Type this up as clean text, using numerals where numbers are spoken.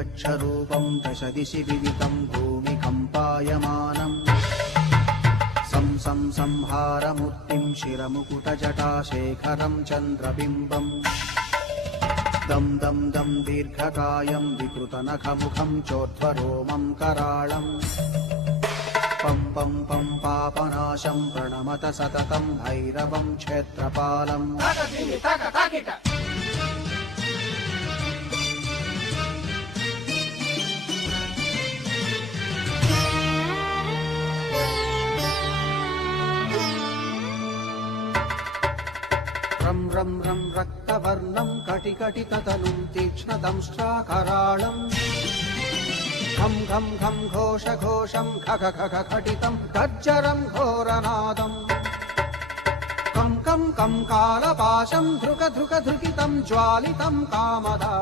यच्छरूपं दश दिशि विदितं भूमिकम्पायमानम् सं संहारमूर्तिं शिरमुकुटजटाशेखरं चन्द्रबिम्बम् दं दं दं दीर्घकायं विकृतनखमुखं चोर्ध्वरोमं कराळम् पं पं पं पापनाशं प्रणमत सततं भैरवं क्षेत्रपालम् रं रं रं रक्तवर्णं कटिकटिततनुं तीक्ष्णदंष्ट्राकराळम् घं घं घं घोषघोषं खग खग खटितं गर्जरं घोरनादम् कं कं कं कालपाशं धृक धृक धृकितं ज्वालितं कामदा